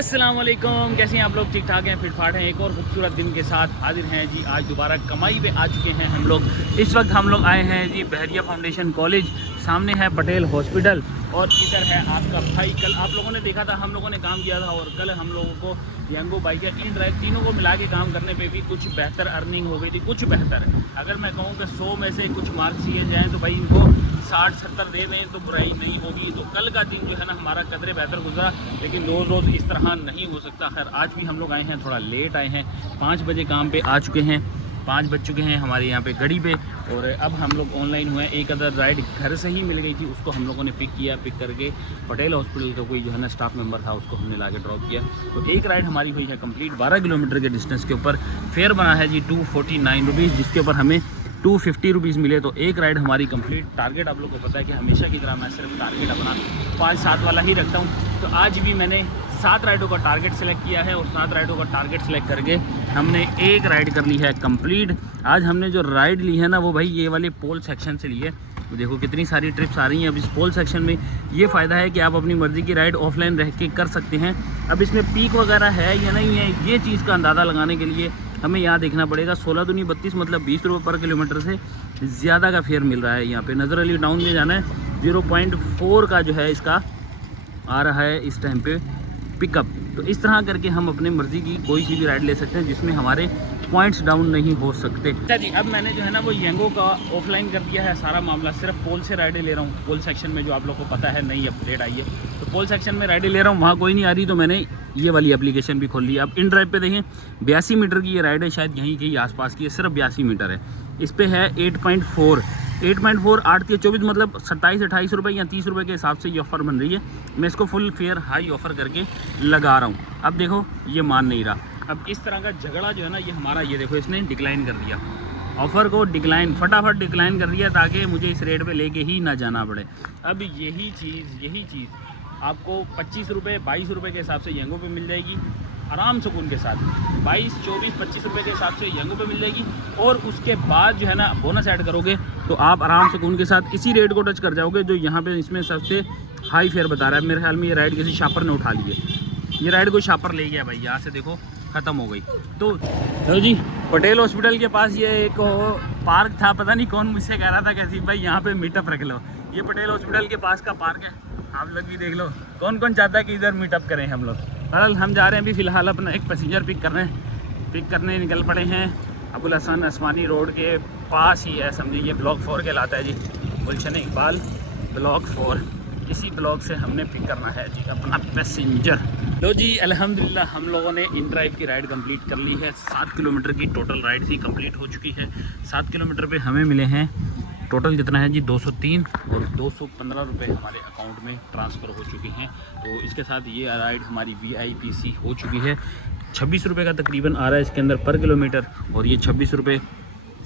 अस्सलाम वालेकुम, कैसे हैं आप लोग? ठीक ठाक हैं, फिट फाट हैं। एक और खूबसूरत दिन के साथ हाजिर हैं जी। आज दोबारा कमाई पे आ चुके हैं हम लोग। इस वक्त हम लोग आए हैं जी बहरिया फाउंडेशन कॉलेज, सामने है पटेल हॉस्पिटल और इधर है आपका भाई। कल आप लोगों ने देखा था, हम लोगों ने काम किया था और कल हम लोगों को यंगो बाइक या इन ड्राइव तीनों को मिला के काम करने पे भी कुछ बेहतर अर्निंग हो गई थी। कुछ बेहतर, अगर मैं कहूँ कि 100 में से कुछ मार्क्स दिए जाएँ तो भाई इनको 60-70 दे दें तो बुराई नहीं होगी। तो कल का दिन जो है ना हमारा कदरे बेहतर गुजरा, लेकिन रोज़ इस तरह नहीं हो सकता। खैर आज भी हम लोग आए हैं, थोड़ा लेट आए हैं, 5 बजे काम पे आ चुके हैं। 5 बज चुके हैं हमारे यहाँ पे घड़ी पे। और अब हम लोग ऑनलाइन हुए हैं। एक अदर राइड घर से ही मिल गई थी, उसको हम लोगों ने पिक किया। पिक करके पटेल हॉस्पिटल का कोई जो है ना स्टाफ मेंबर था, उसको हमने ला के ड्रॉप किया। तो एक राइड हमारी हुई है कंप्लीट। 12 किलोमीटर के डिस्टेंस के ऊपर फेयर बना है जी 249 रुपीज़, जिसके ऊपर हमें 250 रुपीज़ मिले। तो एक राइड हमारी कंप्लीट। टारगेट आप लोग को पता है कि हमेशा की तरह मैं सिर्फ टारगेट अपना 5-7 वाला ही रखता हूँ। तो आज भी मैंने 7 राइडों का टारगेट सेलेक्ट किया है और 7 राइडों का टारगेट सेलेक्ट करके हमने एक राइड कर ली है कंप्लीट। आज हमने जो राइड ली है ना वो भाई ये वाले पोल सेक्शन से ली है। तो देखो कितनी सारी ट्रिप्स आ रही हैं। अब इस पोल सेक्शन में ये फ़ायदा है कि आप अपनी मर्ज़ी की राइड ऑफलाइन रह के कर सकते हैं। अब इसमें पीक वगैरह है या नहीं है, ये चीज़ का अंदाज़ा लगाने के लिए हमें यहाँ देखना पड़ेगा। 16 दूनी 32 मतलब 20 रुपये पर किलोमीटर से ज़्यादा का फेयर मिल रहा है। यहाँ पे नज़र अली डाउन में जाना है, 0.4 का जो है इसका आ रहा है इस टाइम पे पिकअप। तो इस तरह करके हम अपने मर्ज़ी की कोई सी भी राइड ले सकते हैं जिसमें हमारे पॉइंट्स डाउन नहीं हो सकते। अच्छा जी, अब मैंने जो है ना वो यंगो का ऑफलाइन कर दिया है सारा मामला। सिर्फ पोल से राइडें ले रहा हूँ। पोल सेक्शन में जो आप लोग को पता है नई अपडेट आई है, तो पोल सेक्शन में राइडें ले रहा हूँ। वहाँ कोई नहीं आ रही तो मैंने ये वाली एप्लीकेशन भी खोल ली। अब इन ड्राइव पे देखें 82 मीटर की ये राइड है, शायद यहीं कहीं आसपास की है। सिर्फ 82 मीटर है। इस पर है 8.4 8 के 24 मतलब 27-28 रुपये या 30 रुपये के हिसाब से ये ऑफ़र बन रही है। मैं इसको फुल फेयर हाई ऑफ़र करके लगा रहा हूँ। अब देखो ये मान नहीं रहा। अब इस तरह का झगड़ा जो है ना ये हमारा, ये देखो इसने डिक्लाइन कर दिया ऑफ़र को। डिक्लाइन फटाफट डिक्लाइन कर दिया ताकि मुझे इस रेट पे लेके ही ना जाना पड़े। अब यही चीज़ आपको 25 रुपये 22 रुपये के हिसाब से यंगो पे मिल जाएगी आराम सुकून के साथ। 22, 24, 25 रुपये के हिसाब से यंगो पे मिल जाएगी। और उसके बाद जो है ना बोनस ऐड करोगे तो आप आराम सुकून के साथ इसी रेट को टच कर जाओगे जो यहाँ पे इसमें सबसे हाई फेयर बता रहा है। मेरे ख्याल में ये राइड किसी शापर ने उठा ली है। ये राइड कोई शापर ले गया भाई, यहाँ से देखो ख़त्म हो गई। तो जी पटेल हॉस्पिटल के पास ये एक पार्क था, पता नहीं कौन मुझसे कह रहा था कैसी भाई यहाँ पे मीटअप रख लो। ये पटेल हॉस्पिटल के पास का पार्क है, आप लोग भी देख लो। कौन कौन चाहता है कि इधर मीटअप करें हम लोग। बहरहाल हम जा रहे हैं अभी फ़िलहाल अपना एक पैसेंजर पिक करने निकल पड़े हैं। अबुल हसन असमानी रोड के पास ही है, समझिए ये ब्लॉक 4 कहलाता है जी, गुलशन इकबाल ब्लॉक 4। इसी ब्लॉक से हमने पिक करना है जी अपना पैसेंजर। लो जी अल्हम्दुलिल्लाह हम लोगों ने इन ड्राइव की राइड कंप्लीट कर ली है। 7 किलोमीटर की टोटल राइड थी, कंप्लीट हो चुकी है। 7 किलोमीटर पे हमें मिले हैं टोटल कितना है जी 203 और 215 रुपये हमारे अकाउंट में ट्रांसफ़र हो चुके हैं। तो इसके साथ ये राइड हमारी VIPC हो चुकी है। 26 रुपये का तकरीबन आ रहा है इसके अंदर पर किलोमीटर, और ये 26 रुपये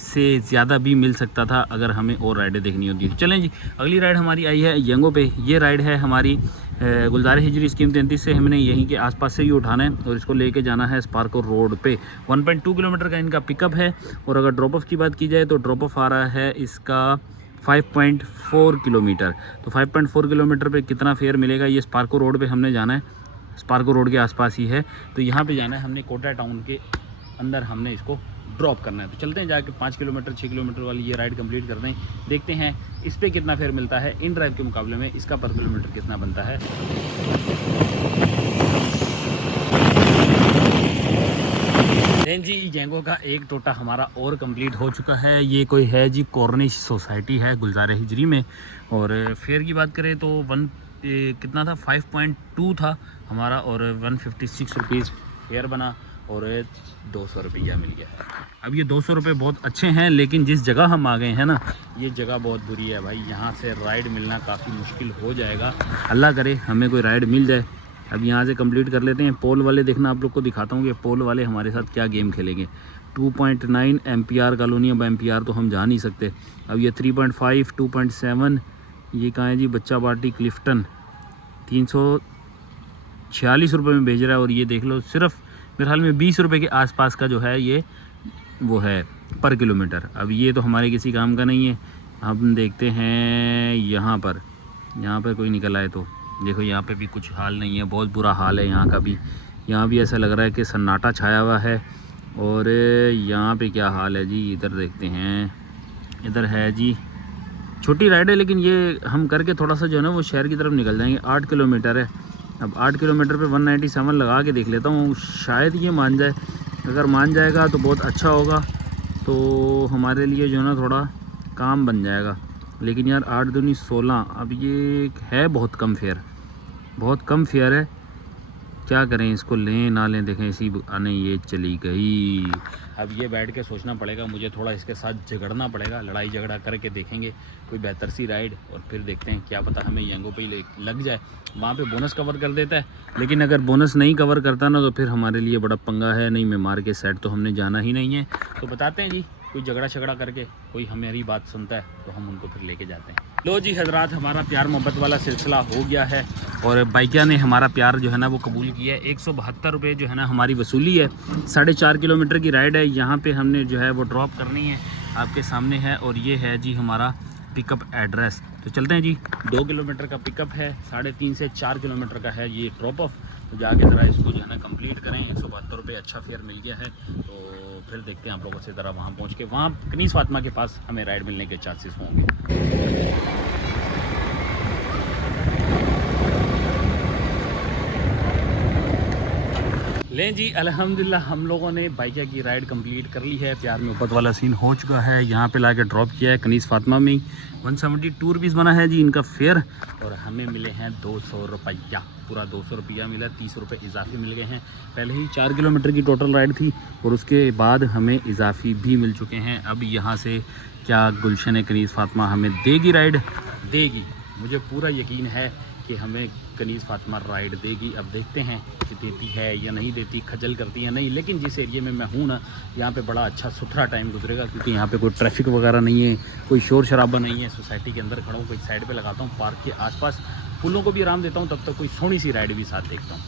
से ज़्यादा भी मिल सकता था अगर हमें और राइडें देखनी होती। तो चलें जी, अगली राइड हमारी आई है यंगो पे। ये राइड है हमारी गुलजार हिजरी स्कीम 33 से। हमने यहीं के आसपास से ही उठाना है और इसको लेके जाना है स्पार्को रोड पे। 1.2 किलोमीटर का इनका पिकअप है। और अगर ड्रॉप ऑफ की बात की जाए तो ड्रॉप ऑफ आ रहा है इसका 5.4 किलोमीटर। तो 5.4 किलोमीटर पे कितना फेयर मिलेगा, ये स्पार्को रोड पे हमने जाना है। स्पार्को रोड के आसपास ही है, तो यहाँ पे जाना है हमने। कोटा टाउन के अंदर हमने इसको ड्रॉप करना है। तो चलते हैं जाके 5 किलोमीटर 6 किलोमीटर वाली ये राइड कंप्लीट करते हैं। देखते हैं इस पे कितना फेयर मिलता है, इन ड्राइव के मुकाबले में इसका पर किलोमीटर कितना बनता है। जी जेंगो का एक टोटा हमारा और कंप्लीट हो चुका है। ये कोई है जी कॉर्निश सोसाइटी है गुलजार हिजरी में। और फेयर की बात करें तो कितना था 5.2 था हमारा, और 156 रुपीज़ फेयर बना और 200 रुपया मिल गया। अब ये 200 रुपये बहुत अच्छे हैं, लेकिन जिस जगह हम आ गए हैं ना ये जगह बहुत बुरी है भाई। यहाँ से राइड मिलना काफ़ी मुश्किल हो जाएगा। अल्लाह करे हमें कोई राइड मिल जाए। अब यहाँ से कंप्लीट कर लेते हैं। पोल वाले देखना आप लोग को दिखाता हूँ कि पोल वाले हमारे साथ क्या गेम खेलेंगे। 2.9 MPR कॉलोनी, अब MPR तो हम जा नहीं सकते। अब ये 3.5 2.7 ये कहाँ है जी बच्चा पार्टी क्लिफ्टन 346 रुपये में भेज रहा है। और ये देख लो सिर्फ मेरे ख्याल में 20 रुपये के आसपास का जो है ये वो है पर किलोमीटर। अब ये तो हमारे किसी काम का नहीं है। हम देखते हैं यहाँ पर कोई निकल आए तो देखो यहाँ पे भी कुछ हाल नहीं है, बहुत बुरा हाल है यहाँ का भी। यहाँ भी ऐसा लग रहा है कि सन्नाटा छाया हुआ है। और यहाँ पे क्या हाल है जी, इधर देखते हैं। इधर है जी छोटी राइड है, लेकिन ये हम करके थोड़ा सा जो है ना वो शहर की तरफ निकल जाएंगे। 8 किलोमीटर है। अब 8 किलोमीटर पे 197 लगा के देख लेता हूँ, शायद ये मान जाए। अगर मान जाएगा तो बहुत अच्छा होगा, तो हमारे लिए जो है ना थोड़ा काम बन जाएगा। लेकिन यार 8 दूनी 16, अब ये है बहुत कम फेयर, बहुत कम फेयर है। क्या करें, इसको लें ना लें, देखें इसी आने ये चली गई। अब ये बैठ के सोचना पड़ेगा, मुझे थोड़ा इसके साथ झगड़ना पड़ेगा, लड़ाई झगड़ा करके देखेंगे कोई बेहतर सी राइड, और फिर देखते हैं क्या पता हमें यंगो पे ही लग जाए। वहाँ पे बोनस कवर कर देता है, लेकिन अगर बोनस नहीं कवर करता ना तो फिर हमारे लिए बड़ा पंगा है। नहीं मैं मार के सेट तो हमने जाना ही नहीं है। तो बताते हैं जी, कोई झगड़ा करके कोई हमारी बात सुनता है तो हम उनको फिर लेके जाते हैं। लो जी हजरात, हमारा प्यार मोहब्बत वाला सिलसिला हो गया है और बाइकिया ने हमारा प्यार जो है ना वो कबूल किया है। 172 रुपये जो है ना हमारी वसूली है। 4.5 किलोमीटर की राइड है। यहाँ पे हमने जो है वो ड्रॉप करनी है, आपके सामने है। और ये है जी हमारा पिकअप एड्रेस। तो चलते हैं जी। 2 किलोमीटर का पिकअप है, 3.5 से 4 किलोमीटर का है ये ड्रॉप ऑफ। तो जाके ज़रा इसको जो है ना कंप्लीट करें। 172 रुपये अच्छा फेयर मिल गया है। तो फिर देखते हैं आप लोगों से ज़रा वहाँ पहुँच के, वहाँ कनीस फातिमा के पास हमें राइड मिलने के चांसेस होंगे। लें जी अल्हम्दुलिल्लाह हम लोगों ने बाइकिया की राइड कंप्लीट कर ली है। प्यार मोहब्बत वाला सीन हो चुका है। यहाँ पे लाके ड्रॉप किया है कनीस फातिमा में। 172 रुपीज़ बना है जी इनका फेयर, और हमें मिले हैं 200 रुपया। पूरा 200 रुपया मिला, 30 रुपये इजाफी मिल गए हैं। पहले ही 4 किलोमीटर की टोटल राइड थी और उसके बाद हमें इजाफी भी मिल चुके हैं। अब यहाँ से क्या गुलशन कनीस फातिमा हमें देगी राइड? देगी, मुझे पूरा यकीन है कि हमें कनीस फातिमा राइड देगी। अब देखते हैं कि देती है या नहीं देती, खजल करती है नहीं। लेकिन जिस एरिया में मैं हूँ ना, यहाँ पे बड़ा अच्छा सुथरा टाइम गुजरेगा, क्योंकि यहाँ पे कोई ट्रैफिक वगैरह नहीं है, कोई शोर शराबा नहीं है। सोसाइटी के अंदर खड़ा हूँ, कोई साइड पे लगाता हूँ, पार्क के आसपास पुलों को भी आराम देता हूँ, तब तक कोई सोनी सी राइड भी साथ देखता हूँ।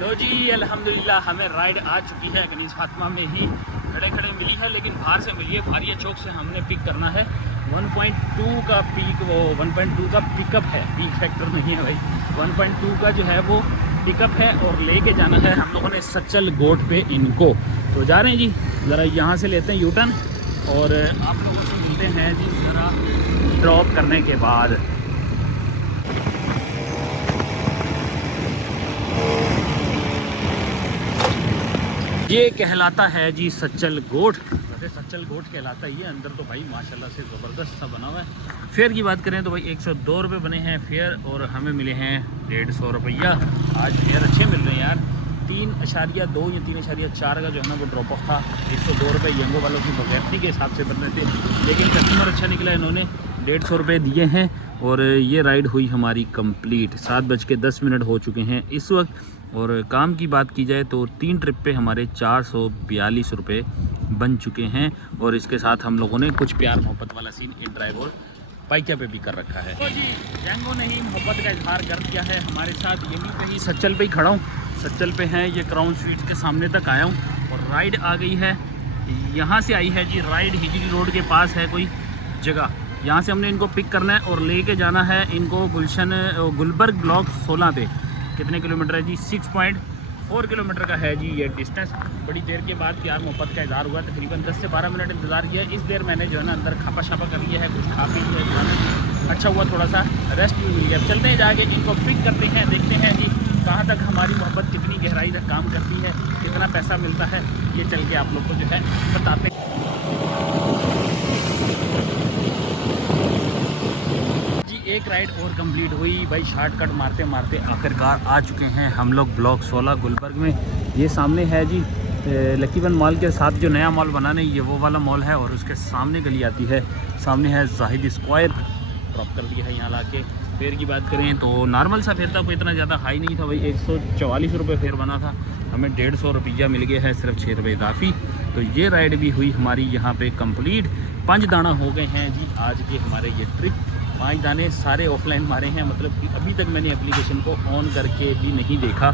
लो जी अल्हम्दुलिल्लाह हमें राइड आ चुकी है। कनीस फातिमा में ही खड़े खड़े मिली है, लेकिन बाहर से मिली है। फारिया चौक से हमने पिक करना है। 1.2 का पीक, वो 1.2 का पिकअप है, पीक फैक्टर नहीं है भाई। 1.2 का जो है वो पिकअप है और लेके जाना है हम लोगों ने सच्चल गोट पे इनको। तो जा रहे हैं जी, ज़रा यहाँ से लेते हैं यूटर्न और आप लोगों से मिलते हैं जी ज़रा ड्रॉप करने के बाद। ये कहलाता है जी सच्चल गोट। वैसे सच्चल गोट कहलाता ही है, अंदर तो भाई माशाल्लाह से ज़बरदस्त सा बना हुआ है। फेयर की बात करें तो भाई 102 रुपये बने हैं फेयर, और हमें मिले हैं 150 रुपया। आज फेयर अच्छे मिल रहे हैं यार। 3.2 या 3.4 का जो है ना वो ड्रॉप ऑफ था। 102 रुपये यंगो वालों की वैक्टी के हिसाब से बन रहे थे, लेकिन कस्टमर अच्छा निकला, इन्होंने 150 रुपये दिए हैं। और ये राइड हुई हमारी कंप्लीट। 7:10 हो चुके हैं इस वक्त। और काम की बात की जाए तो 3 ट्रिप पे हमारे 442 रुपये बन चुके हैं। और इसके साथ हम लोगों ने कुछ प्यार मोहब्बत वाला सीन इन ड्राइव और बाइकिया पे भी कर रखा है। तो जी जैंगो ने ही मोहब्बत का इजहार कर दिया है हमारे साथ। यहीं पे ही सच्चल पे ही खड़ा हूँ, सच्चल पे हैं ये क्राउन स्वीट्स के सामने तक आया हूँ और राइड आ गई है। यहाँ से आई है जी राइड, हिजरी रोड के पास है कोई जगह, यहाँ से हमने इनको पिक करना है और लेके जाना है इनको गुलबर्ग ब्लॉक 16 पे। कितने किलोमीटर है जी? 6.4 किलोमीटर का है जी ये डिस्टेंस। बड़ी देर के बाद प्यार मोहब्बत का इजहार हुआ, तकरीबन 10 से 12 मिनट इंतज़ार किया। इस देर मैंने जो है ना अंदर खापा छापा कर लिया है, कुछ खा पी लिया है, अच्छा हुआ थोड़ा सा रेस्ट भी मिल गया। चलते हैं जाके इनको पिक करते हैं, देखते हैं जी कहाँ तक हमारी मोहब्बत कितनी गहराई तक काम करती है, कितना पैसा मिलता है, ये चल के आप लोग को जो है बताते हैं। एक राइड और कंप्लीट हुई भाई, शॉर्टकट मारते मारते आखिरकार आ चुके हैं हम लोग ब्लॉक 16 गुलबर्ग में। ये सामने है जी लकीवन मॉल के साथ जो नया मॉल बना नहीं, ये वो वाला मॉल है और उसके सामने गली आती है। सामने है जाहिद स्क्वायर, ड्रॉप कर दिया है यहाँ ला के। फेयर की बात करें तो नॉर्मल सा फेयर था, कोई इतना ज़्यादा हाई नहीं था भाई। 144 रुपये फेयर बना था, हमें 150 रुपया मिल गया है, सिर्फ 6 रुपये इजाफी। तो ये राइड भी हुई हमारी यहाँ पे कंप्लीट। 5 दाना हो गए हैं जी आज के हमारे ये ट्रिप। 5 दाने सारे ऑफलाइन मारे हैं, मतलब कि अभी तक मैंने एप्लीकेशन को ऑन करके भी नहीं देखा।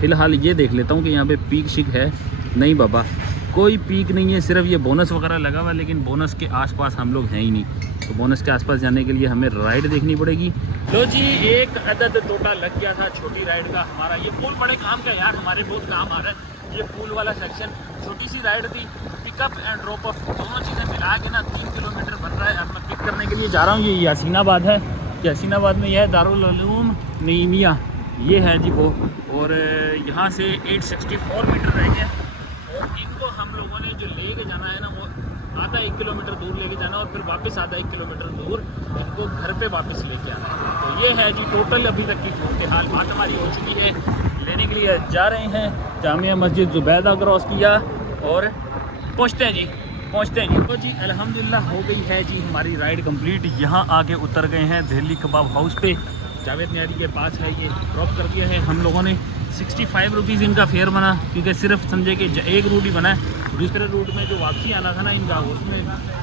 फ़िलहाल ये देख लेता हूँ कि यहाँ पे पीक शिक है। नहीं बाबा, कोई पीक नहीं है, सिर्फ ये बोनस वगैरह लगा हुआ है, लेकिन बोनस के आसपास हम लोग हैं ही नहीं। तो बोनस के आसपास जाने के लिए हमें राइड देखनी पड़ेगी। लो जी, एक अदद टोटा लग गया था छोटी राइड का हमारा। ये पुल बड़े काम का यार, हमारे बहुत काम आ रहा है ये पुल वाला सेक्शन। छोटी सी राइड थी, पिकअप एंड ड्रॉप ऑफ दोनों चीज़ें मिला के ना 3 किलोमीटर बन रहा है। अब मैं पिक करने के लिए जा रहा हूँ। ये यासीनाबाद है, यासीनाबाद में यह है दारुल उलूम नईमिया, ये है जी वो। और यहाँ से 864 मीटर रह गया और इनको हम लोगों ने जो लेके जाना है ना वो आधा 1 किलोमीटर दूर लेके जाना और फिर वापस आधा 1 किलोमीटर दूर इनको घर पे वापस लेके आना है। तो ये है जी टोटल अभी तक की सूरत हाल। बात हमारी हो चुकी है, लेने के लिए जा रहे हैं। जामिया मस्जिद जुबैदा क्रॉस किया और पहुँचते हैं जी। तो जी अल्हम्दुलिल्लाह हो गई है जी हमारी राइड कंप्लीट। यहाँ आके उतर गए हैं दिल्ली कबाब हाउस पे, जावेद न्यारी के पास है। ये ड्रॉप कर दिया है हम लोगों ने। 65 रुपीज़ इनका फेयर बना, क्योंकि सिर्फ समझे कि एक रूट ही बना है। दूसरे रूट में जो वापसी आना था ना इनका, उसमें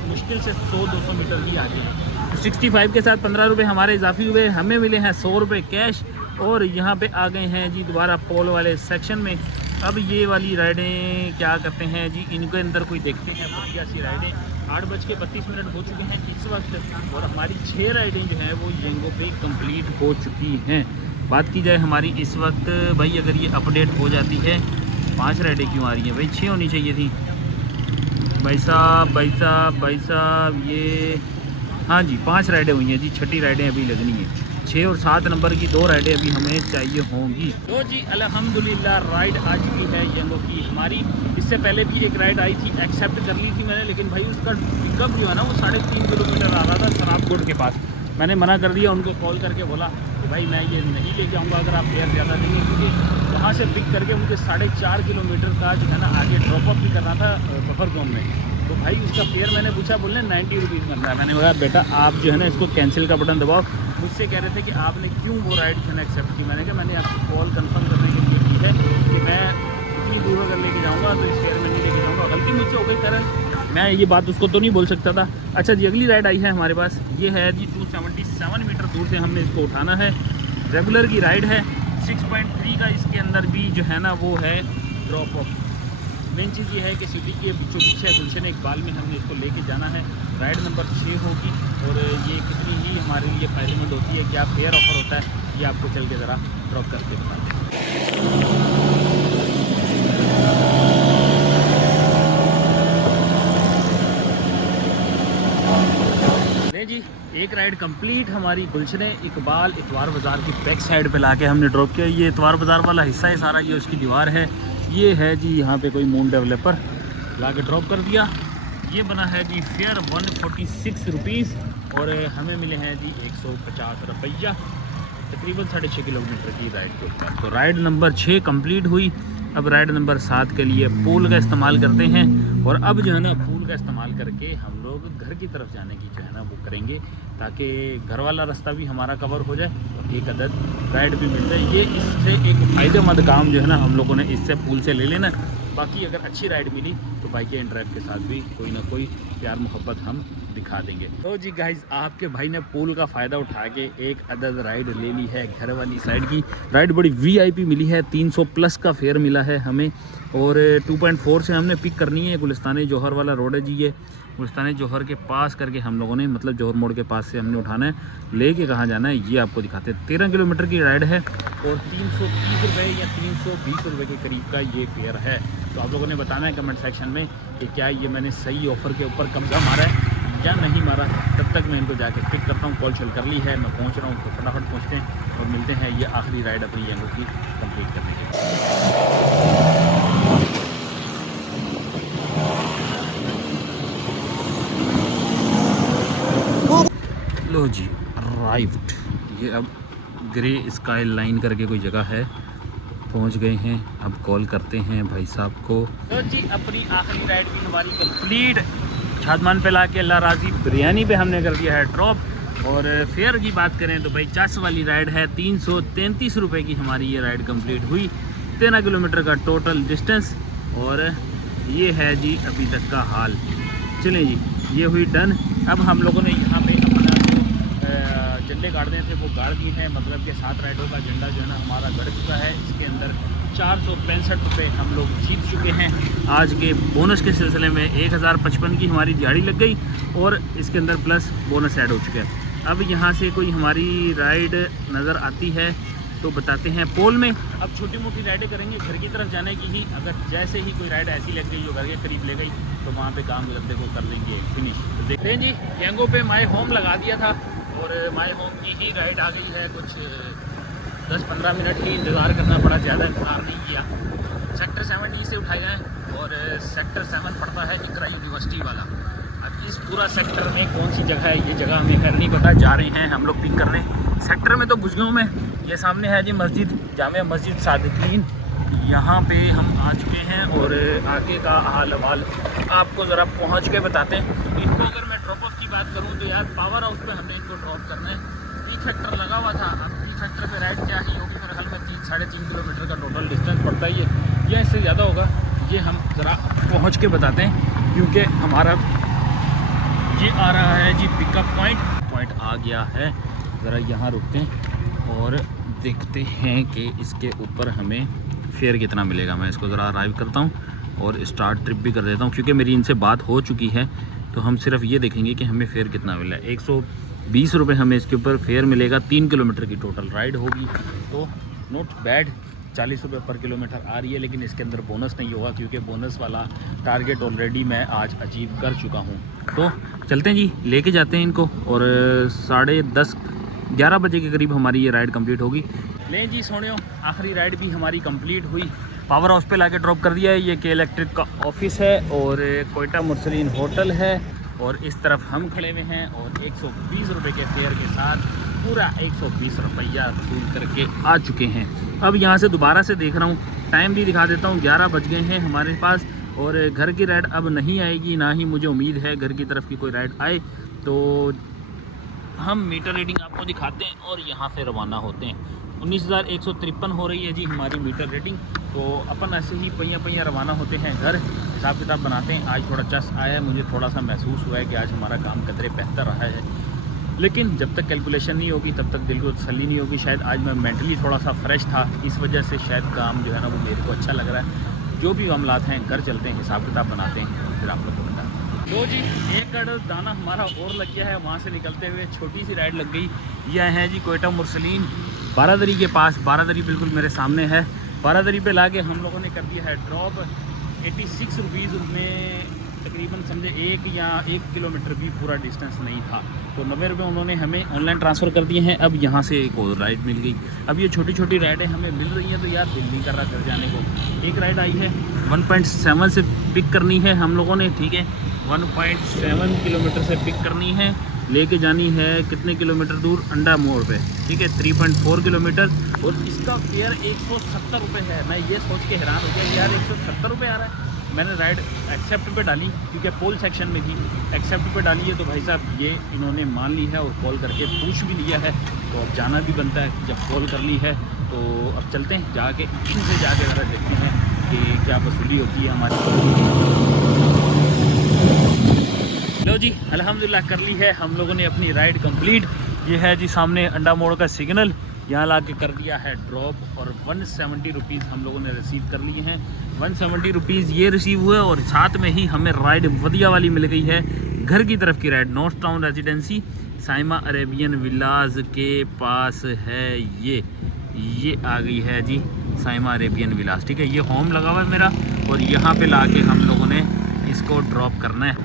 मुश्किल से 100-200 मीटर भी आते हैं। तो 65 के साथ 15 रुपये हमारे इजाफी हुए। हमें मिले हैं 100 रुपये कैश। और यहाँ पे आ गए हैं जी दोबारा पोल वाले सेक्शन में। अब ये वाली राइडें क्या करते हैं जी, इनके अंदर कोई देखते हैं बढ़िया सी राइडें। 8:32 हो चुके हैं इस वक्त और हमारी 6 राइडें जो हैं वो येंगो पे कंप्लीट हो चुकी हैं। बात की जाए हमारी इस वक्त भाई, अगर ये अपडेट हो जाती है 5 राइडें क्यों आ रही हैं भाई, 6 होनी चाहिए थी भाई साहब ये हाँ जी 5 राइडें हुई हैं जी, 6ठी राइडें अभी लगनी है। 6 और 7 नंबर की 2 राइडें अभी हमें चाहिए होंगी। तो जी अल्हम्दुलिल्लाह राइड आ चुकी है येंगो की हमारी। इससे पहले भी एक राइड आई थी, एक्सेप्ट कर ली थी मैंने, लेकिन भाई उसका पिकअप जो है ना वो 3.5 किलोमीटर आ रहा था शराबकोट के पास। मैंने मना कर दिया, उनको कॉल करके बोला कि भाई मैं ये नहीं लेके आऊँगा अगर आप फेयर ज़्यादा देंगे, क्योंकि वहाँ से पिक करके मुझे 4.5 किलोमीटर का जो है ना आगे ड्रॉप अप भी करना था बफर जोन में। तो भाई उसका फेयर मैंने पूछा, बोलने 90 रुपीज़ मिल रहा है। मैंने बोला बेटा आप जो है ना इसको कैंसिल का बटन दबाओ। मुझसे कह रहे थे कि आपने क्यों वो राइड जो है ना एक्सेप्ट की। मैंने कहा मैंने आपको कॉल कंफर्म करने के लिए की है कि मैं इतनी दूर अगर लेके जाऊँगा तो इस फेयर में नहीं लेके जाऊँगा। गलती मुझसे हो गई, कारण मैं ये बात उसको तो नहीं बोल सकता था। अच्छा जी, अगली राइड आई है हमारे पास, ये है जी 277 मीटर दूर से हमने इसको उठाना है। रेगुलर की राइड है। 6.3 का इसके अंदर भी जो है ना वो है ड्रॉप ऑफ। मेन चीज़ ये है कि सिटी के बीचों बीच है गुलशन इकबाल में, हमने इसको लेके जाना है। राइड नंबर 6 होगी और ये कितनी ही हमारे लिए फ़ायदेमंद होती है, क्या फेयर ऑफर होता है ये आपको चल के ज़रा ड्रॉप करके बताते हैं। जी एक राइड कंप्लीट हमारी गुलशन इकबाल इतवार बाज़ार की बैक साइड पे लाके हमने ड्रॉप किया। ये इतवार बाज़ार वाला हिस्सा है सारा, ये उसकी दीवार है। ये है जी यहाँ पे कोई मून डेवलपर, लाके ड्रॉप कर दिया। ये बना है जी फेयर 146 रुपीज़ और हमें मिले हैं जी 150 रुपया, तकरीबन 6.5 किलोमीटर की राइड के ऊपर। तो राइड नंबर 6 कंप्लीट हुई। अब राइड नंबर 7 के लिए पूल का इस्तेमाल करते हैं और अब जो है ना पूल का इस्तेमाल करके हम लोग घर की तरफ जाने की जो है ना वो करेंगे, ताकि घर वाला रास्ता भी हमारा कवर हो जाए और एक अदद राइड भी मिल जाए। ये इससे एक फ़ायदेमंद काम जो है ना हम लोगों ने इससे पूल से ले लेना। बाकी अगर अच्छी राइड मिली तो बाइक एंड ड्राइव के साथ भी कोई ना कोई प्यार मोहब्बत हम दिखा देंगे। तो जी गाइस, आपके भाई ने पूल का फ़ायदा उठा के एक अदद राइड ले ली है घर वाली साइड की। राइड बड़ी वीआईपी मिली है, 300 प्लस का फेयर मिला है हमें और 2.4 से हमने पिक करनी है। गुलिस्तान जौहर वाला रोड है जी, ये गुलिस्तान जौहर के पास करके हम लोगों ने, मतलब जौहर मोड़ के पास से हमने उठाना है। लेके कहाँ जाना है ये आपको दिखाते हैं। 13 किलोमीटर की राइड है और 330 रुपये या 320 रुपये के करीब का ये फेयर है। तो आप लोगों ने बताना है कमेंट सेक्शन में कि क्या ये मैंने सही ऑफ़र के ऊपर कब्जा मारा है या नहीं मारा। तब तक मैं इनको जाके पिक करता हूँ। कॉल शॉल कर ली है, मैं पहुँच रहा हूँ, तो फटाफट पहुँचते हैं और मिलते हैं ये आखिरी राइड अपनी येंगो की कंप्लीट करने के बाद। लो जी राइट, ये अब ग्रे स्काई लाइन करके कोई जगह है, पहुंच गए हैं। अब कॉल करते हैं भाई साहब को। तो जी अपनी आखिरी राइड भी हमारी कंप्लीट। छादमान पे ला के अल्लाह राजी बिरयानी पे हमने कर दिया है ड्रॉप। और फेयर की बात करें तो भाई 400 वाली राइड है, 333 रुपये की हमारी ये राइड कंप्लीट हुई। 13 किलोमीटर का टोटल डिस्टेंस और ये है जी अभी तक का हाल। चलें जी, ये हुई डन। अब हम लोगों ने यहाँ पे अपना झंडे गाड़ने थे वो गाड़ दिए हैं। मतलब के 7 राइडों का झंडा जो है ना हमारा गड़ चुका है। इसके अंदर 465 रुपये हम लोग जीत चुके हैं। आज के बोनस के सिलसिले में 1055 की हमारी दिहाड़ी लग गई और इसके अंदर प्लस बोनस ऐड हो चुका है। अब यहाँ से कोई हमारी राइड नज़र आती है तो बताते हैं पोल में। अब छोटी मोटी राइडें करेंगे घर की तरफ जाने की ही। अगर जैसे ही कोई राइड ऐसी लग गई जो घर के करीब ले गई तो वहाँ पे काम धंधे को कर लेंगे फिनिश। तो देखते हैं जी, गैंगो पे माई होम लगा दिया था और माई होम की ही राइड आ गई है। कुछ 10-15 मिनट ही इंतज़ार करना पड़ा, ज़्यादा इंतज़ार नहीं किया। सेक्टर 7 से उठाए गए और सेक्टर 7 पड़ता है इकरा यूनिवर्सिटी वाला। अब इस पूरा सेक्टर में कौन सी जगह है ये जगह हमें खैर नहीं पता। जा रहे हैं हम लोग पिक करने। सेक्टर में तो घुस गए मैं। ये सामने है जी मस्जिद, जामिया मस्जिद सादिकीन। यहाँ पे हम आ चुके हैं और आगे का हाल वाल आपको ज़रा पहुँच के बताते हैं। इनको अगर मैं ड्रॉप ऑफ की बात करूँ तो यार पावर हाउस पे हमने इनको ड्रॉप करना है। पी फैक्टर लगा हुआ था। अब पी फैक्टर पे राइड क्या ही होगी, मेरे ख्याल में 3-3.5 किलोमीटर का टोटल डिस्टेंस पड़ता है ये, या इससे ज़्यादा होगा। ये हम ज़रा पहुँच के बताते हैं क्योंकि हमारा ये आ रहा है जी पिकअप पॉइंट आ गया है। ज़रा यहाँ रुकते हैं और देखते हैं कि इसके ऊपर हमें फेयर कितना मिलेगा। मैं इसको ज़रा अराइव करता हूँ और स्टार्ट ट्रिप भी कर देता हूँ क्योंकि मेरी इनसे बात हो चुकी है। तो हम सिर्फ ये देखेंगे कि हमें फेयर कितना मिला है। 120 रुपये हमें इसके ऊपर फेयर मिलेगा। 3 किलोमीटर की टोटल राइड होगी तो नॉट बैड। 40 रुपये पर किलोमीटर आ रही है, लेकिन इसके अंदर बोनस नहीं होगा क्योंकि बोनस वाला टारगेट ऑलरेडी मैं आज अचीव कर चुका हूँ। तो चलते हैं जी, लेके जाते हैं इनको और 10:30-11 बजे के करीब हमारी ये राइड कंप्लीट होगी। लें जी सोनियो, आखिरी राइड भी हमारी कंप्लीट हुई। पावर हाउस पे लाके ड्रॉप कर दिया है। ये के इलेक्ट्रिक का ऑफिस है और कोयटा मुरसलीन होटल है और इस तरफ हम खड़े हुए हैं और 120 रुपये के फेयर के साथ पूरा 120 रुपया वसूल करके आ चुके हैं। अब यहाँ से दोबारा से देख रहा हूँ, टाइम भी दिखा देता हूँ, 11 बज गए हैं हमारे पास और घर की राइड अब नहीं आएगी, ना ही मुझे उम्मीद है घर की तरफ की कोई राइड आए। तो हम मीटर रीडिंग आपको दिखाते हैं और यहाँ से रवाना होते हैं। 19,153 हो रही है जी हमारी मीटर रीडिंग। तो अपन ऐसे ही पहिया रवाना होते हैं घर, हिसाब किताब बनाते हैं। आज थोड़ा चस आया है, मुझे थोड़ा सा महसूस हुआ है कि आज हमारा काम कदरे बेहतर रहा है, लेकिन जब तक कैलकुलेशन नहीं होगी तब तक दिल को तसल्ली नहीं होगी। शायद आज मैं मेंटली थोड़ा सा फ्रेश था, इस वजह से शायद काम जो है ना वो मेरे को अच्छा लग रहा है। जो भी मामलात हैं घर चलते हैं, हिसाब किताब बनाते हैं, फिर आप लोग को बताते हैं। तो जी 1 कड़ दाना हमारा और लग गया है। वहाँ से निकलते हुए छोटी सी राइड लग गई। यह है जी कोयटा मुरसलीन बारादरी के पास। बारादरी बिल्कुल मेरे सामने है। बारादरी पे लाके हम लोगों ने कर दिया है ड्रॉप। 86 रुपीज़ में तकरीबन समझे 1 किलोमीटर भी पूरा डिस्टेंस नहीं था। तो 90 रुपये उन्होंने हमें ऑनलाइन ट्रांसफ़र कर दिए हैं। अब यहाँ से एक और राइड मिल गई। अब ये छोटी छोटी राइडें हमें मिल रही हैं तो यार दिल नहीं कर रहा घर जाने को। एक राइड आई है 1.7 से पिक करनी है हम लोगों ने, ठीक है। 1.7 किलोमीटर से पिक करनी है, लेके जानी है कितने किलोमीटर दूर, अंडा मोड़ पे, ठीक है, 3.4 किलोमीटर। और इसका फेयर 170 रुपये है। मैं ये सोच के हैरान हो गया कि यार 170 रुपये आ रहा है। मैंने राइड एक्सेप्ट पे डाली क्योंकि पोल सेक्शन में थी, एक्सेप्ट पे डाली है तो भाई साहब ये इन्होंने मान ली है और कॉल करके पूछ भी लिया है। तो अब जाना भी बनता है, जब कॉल कर ली है तो अब चलते हैं जाके इनसे जाके ज़रा देखते हैं कि क्या वसूली होती है हमारी। लो जी अल्हम्दुलिल्लाह कर ली है हम लोगों ने अपनी राइड कंप्लीट। ये है जी सामने अंडा मोड़ का सिग्नल, यहाँ ला के कर दिया है ड्रॉप और 170 रुपीज़ हम लोगों ने रिसीव कर लिए हैं। 170 रुपीज़ ये रिसीव हुए और साथ में ही हमें राइड वधिया वाली मिल गई है घर की तरफ की ride. North town residency Saima Arabian villas के पास है। ये आ गई है जी साइमा अरेबियन विलाज, ठीक है। ये होम लगा हुआ है मेरा और यहाँ पे ला के हम लोगों ने इसको ड्रॉप करना है।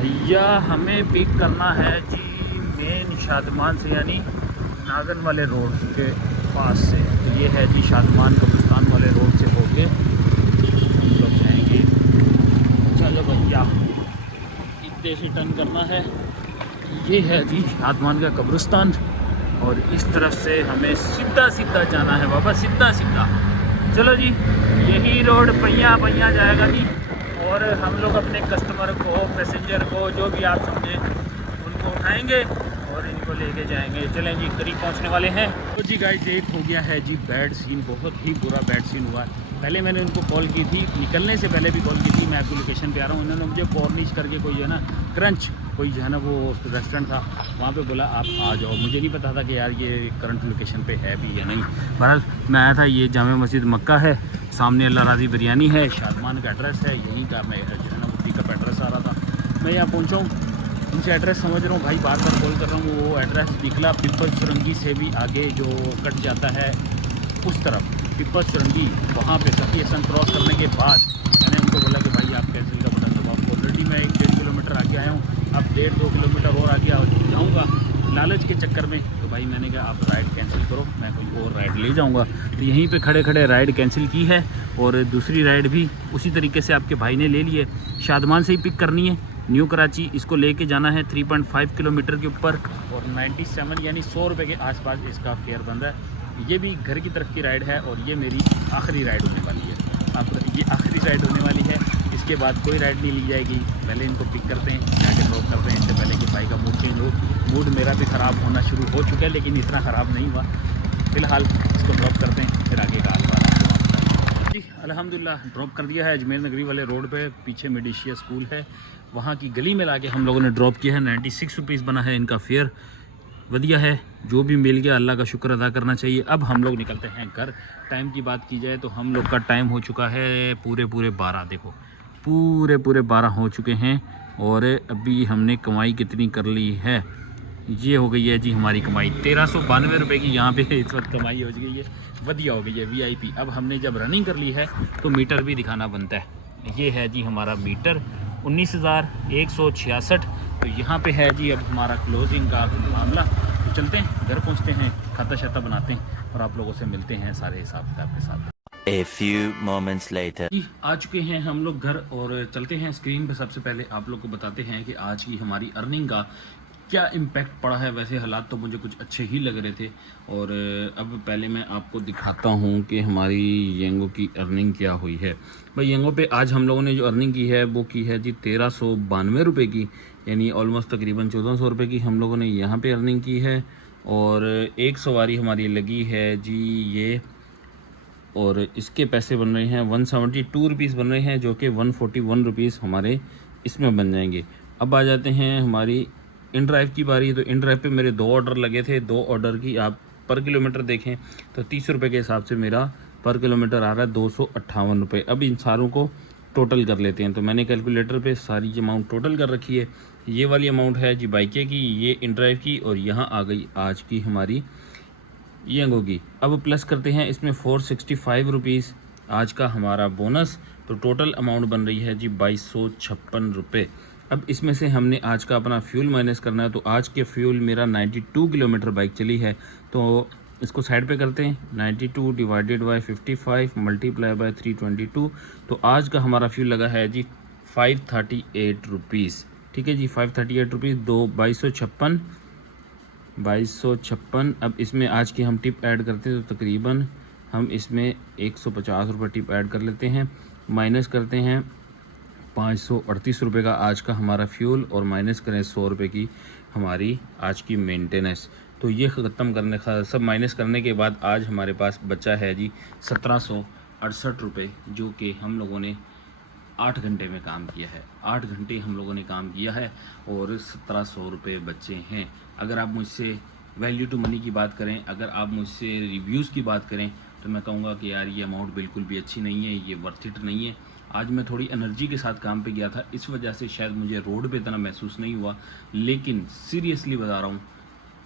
भैया हमें पिक करना है जी मेन शादमान से, यानी नागन वाले रोड के पास से। तो ये है जी शादमान कब्रिस्तान वाले रोड से होके हम लोग जाएंगे। चलो भैया इतने से टर्न करना है। ये है जी शादमान का कब्रिस्तान और इस तरफ से हमें सीधा सीधा जाना है बाबा, सीधा सीधा। चलो जी यही रोड पहिया जाएगा जी और हम लोग अपने कस्टमर को, पैसेंजर को, जो भी आप समझें उनको उठाएंगे और इनको लेके जाएंगे। चलें जी करीब पहुंचने वाले हैं। तो जी गाइस एक हो गया है जी बैड सीन, बहुत ही बुरा बैड सीन हुआ। पहले मैंने उनको कॉल की थी, निकलने से पहले भी कॉल की थी, मैं आपकी लोकेशन पे आ रहा हूँ। उन्होंने मुझे कॉर्निश करके कोई जो है ना क्रंच कोई जो है ना वो रेस्टोरेंट था वहाँ पे बोला आप आ जाओ। मुझे नहीं पता था कि यार ये करंट लोकेशन पे है भी या नहीं। बहरहाल मैं आया था, ये जामा मस्जिद मक्का है, सामने अल्लाह राज़ी बिरयानी है, शादमान का एड्रेस है, यहीं का मैं जो है ना वो पिकअप एड्रेस आ रहा था। मैं यहाँ पहुँचा हूँ, उनसे एड्रेस समझ रहा हूँ भाई, बार बार कॉल कर रहा हूँ, वो एड्रेस निकला पिपल सुरंगी से भी आगे जो कट जाता है उस तरफ पिपल सुरंगी, वहाँ पे सती हसन क्रॉस करने के बाद मैंने उनको बोला कि भाई आप कैंसिल का बटन दबाओ। ऑलरेडी मैं 1-1.5 किलोमीटर आगे आया हूँ, अब 1.5-2 किलोमीटर और आगे जाऊँगा लालच के चक्कर में। तो भाई मैंने कहा आप राइड कैंसिल करो, मैं कोई और राइड ले जाऊँगा। तो यहीं पे खड़े खड़े राइड कैंसिल की है और दूसरी राइड भी उसी तरीके से आपके भाई ने ले ली है। शादमान से ही पिक करनी है, न्यू कराची इसको लेके जाना है 3.5 किलोमीटर के ऊपर और 97 यानी 100 रुपये के आसपास इसका फेयर बन रहा है। ये भी घर की तरफ की राइड है और ये मेरी आखिरी राइड होने वाली है। अब ये आखिरी राइड होने वाली है, इसके बाद कोई राइड नहीं ली जाएगी। पहले इनको पिक करते हैं, जाके ड्रॉप करते हैं, इससे पहले कि भाई का मूड चेंज हो। मूड मेरा भी ख़राब होना शुरू हो चुका है लेकिन इतना ख़राब नहीं हुआ। फ़िलहाल इसको ड्रॉप करते हैं, फिर आगे का हाल जी। अल्हम्दुलिल्लाह ड्रॉप कर दिया है अजमेर नगरी वाले रोड पे, पीछे मेडिशिया स्कूल है, वहाँ की गली में लाके हम लोगों ने ड्रॉप किया है। 96 रुपीज़ बना है इनका फेयर, बढ़िया है, जो भी मिल गया अल्लाह का शुक्र अदा करना चाहिए। अब हम लोग निकलते हैं घर। टाइम की बात की जाए तो हम लोग का टाइम हो चुका है पूरे 12, देखो पूरे 12 हो चुके हैं और अभी हमने कमाई कितनी कर ली है, ये हो गई है जी हमारी कमाई 1392 रुपये की यहाँ पे इस वक्त कमाई हो गई है, बढ़िया हो गई है VIP। अब हमने जब रनिंग कर ली है तो मीटर भी दिखाना बनता है। ये है जी हमारा मीटर 19,166। तो यहाँ पे है जी अब हमारा क्लोजिंग का मामला। तो चलते हैं घर, पहुँचते हैं, खाता शाता बनाते हैं और आप लोगों से मिलते हैं सारे हिसाब किताब के साथ। A few moments later. जी आ चुके हैं हम लोग घर और चलते हैं स्क्रीन पे। सबसे पहले आप लोग को बताते हैं कि आज की हमारी अर्निंग का क्या इम्पैक्ट पड़ा है। वैसे हालात तो मुझे कुछ अच्छे ही लग रहे थे और अब पहले मैं आपको दिखाता हूँ कि हमारी येंगो की अर्निंग क्या हुई है। भाई येंगो पे आज हम लोगों ने जो अर्निंग की है वो की है जी 1392 रुपये की, यानी ऑलमोस्ट तकरीबन 1400 रुपये की हम लोगों ने यहाँ पे अर्निंग की है। और एक सवारी हमारी लगी है जी ये, और इसके पैसे बन रहे हैं 172 रुपीज़ बन रहे हैं, जो कि 141 रुपीज़ हमारे इसमें बन जाएंगे। अब आ जाते हैं हमारी इन ड्राइव की बारी। तो इन ड्राइव पे मेरे 2 ऑर्डर लगे थे, 2 ऑर्डर की आप पर किलोमीटर देखें तो 30 रुपये के हिसाब से मेरा पर किलोमीटर आ रहा है 258 रुपये। अब इन सारों को टोटल कर लेते हैं। तो मैंने कैलकुलेटर पे सारी अमाउंट टोटल कर रखी है। ये वाली अमाउंट है जी बाइके की, ये इन ड्राइव की, और यहाँ आ गई आज की हमारी येंगो होगी। अब प्लस करते हैं इसमें 465 रुपीज़ आज का हमारा बोनस। तो टोटल अमाउंट बन रही है जी 2256 रुपये। अब इसमें से हमने आज का अपना फ्यूल माइनस करना है। तो आज के फ्यूल मेरा 92 किलोमीटर बाइक चली है, तो इसको साइड पे करते हैं। 92 डिवाइडेड बाय 55 मल्टीप्लाई बाय 322। तो आज का हमारा फ्यूल लगा है जी 538 रुपीज़। ठीक है जी, 538 रुपीज़, 2256। अब इसमें आज की हम टिप ऐड करते हैं तो तकरीबन हम इसमें 150 रुपये टिप ऐड कर लेते हैं। माइनस करते हैं 538 रुपये का आज का हमारा फ्यूल, और माइनस करें 100 रुपये की हमारी आज की मेंटेनेंस। तो ये ख़त्म करने का सब माइनस करने के बाद आज हमारे पास बचा है जी 1768 रुपये, जो कि हम लोगों ने 8 घंटे में काम किया है। 8 घंटे हम लोगों ने काम किया है और 1700 रुपये बचे हैं। अगर आप मुझसे वैल्यू टू मनी की बात करें, अगर आप मुझसे रिव्यूज़ की बात करें, तो मैं कहूँगा कि यार ये अमाउंट बिल्कुल भी अच्छी नहीं है, ये वर्थ इट नहीं है। आज मैं थोड़ी एनर्जी के साथ काम पे गया था, इस वजह से शायद मुझे रोड पे इतना महसूस नहीं हुआ, लेकिन सीरियसली बता रहा हूँ,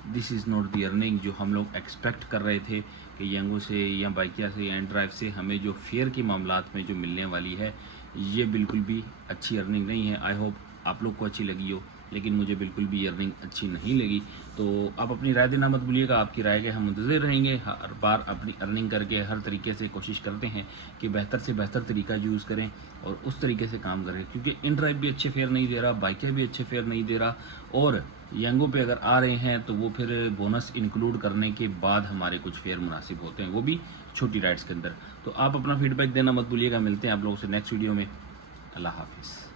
this is not the earning जो हम लोग एक्सपेक्ट कर रहे थे कि येंगो से या बाइकिया से या ड्राइव से हमें जो फेयर के मामलात में जो मिलने वाली है, ये बिल्कुल भी अच्छी अर्निंग नहीं है। आई होप आप लोग को अच्छी लगी हो, लेकिन मुझे बिल्कुल भी अर्निंग अच्छी नहीं लगी। तो आप अपनी राय देना मत भूलिएगा, आपकी राय के हम मुंतज़िर रहेंगे। हर बार अपनी अर्निंग करके हर तरीके से कोशिश करते हैं कि बेहतर से बेहतर तरीका यूज़ करें और उस तरीके से काम करें, क्योंकि इन ड्राइव भी अच्छे फेयर नहीं दे रहा, बाइकें भी अच्छे फेयर नहीं दे रहा, और येंगो पे अगर आ रहे हैं तो वो फिर बोनस इंक्लूड करने के बाद हमारे कुछ फेयर मुनासिब होते हैं, वो भी छोटी राइड्स के अंदर। तो आप अपना फीडबैक देना मत भूलिएगा। मिलते हैं आप लोगों से नेक्स्ट वीडियो में। अल्लाह हाफिज़।